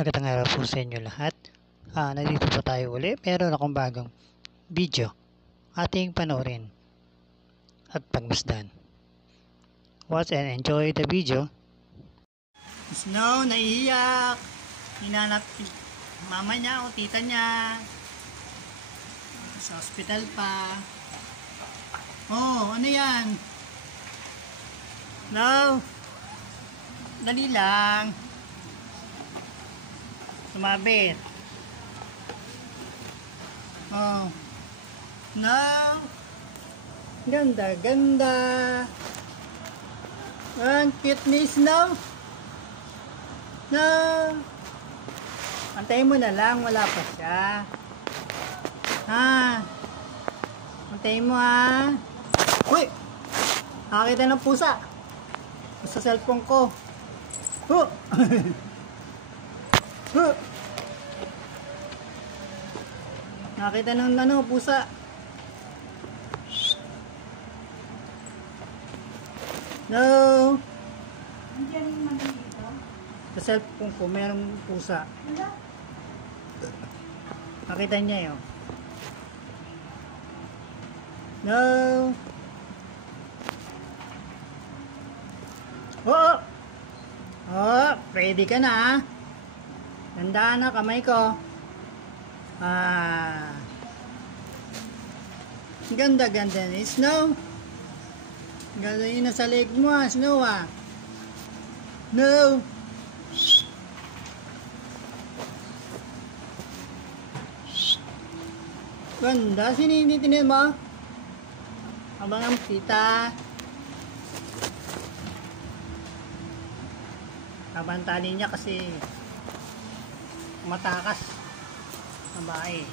Magandang araw po sa inyo lahat. Nandito po tayo uli. Meron akong bagong video. Ating panoorin at pagmasdan. Watch and enjoy the video. Snow, naiiyak. Hinanap mama niya o tita niya. Sa hospital pa. Oh, ano yan? No. Dali lang. Sumabit. Oh. No. Ganda, ganda. Ang cute ni Snow. No. Antayin mo na lang, wala pa siya. Ha. Antayin mo ha. Uy. Nakakita ng pusa. Sa cellphone ko. Oh. Nakita ng pusa. No. Sa cellphone ko merong pusa. Nakita niya yun. No. Oh. Oh, ready ka na ha. Ganda na kamay ko. Ganda ni Snow. Ganda yun na sa leg mo ha, Snow ha. No. Ganda, sininitin mo. Abang ang tita. Kabantalin niya kasi matakas na bahay.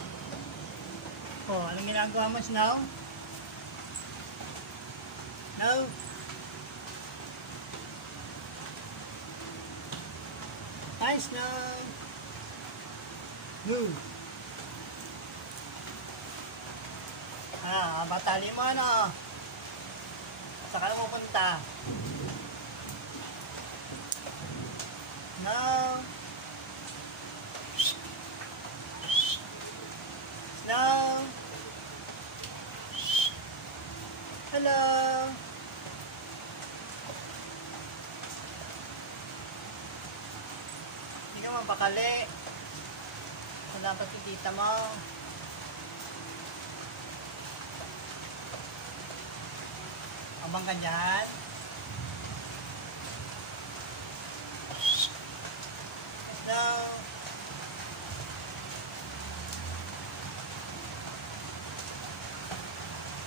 Oh, anong ginagawa mo, Snow? No? Hi, Snow! Move! Batali mo ano? Saan ka na pupunta? No! Snow! Hello! Hindi ka mabakali. Kung dapat kitita mo. Abang ka dyan. Snow!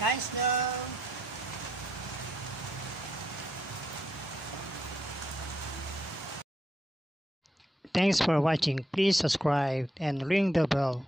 Hi, Snow! Thanks for watching. Please subscribe and ring the bell.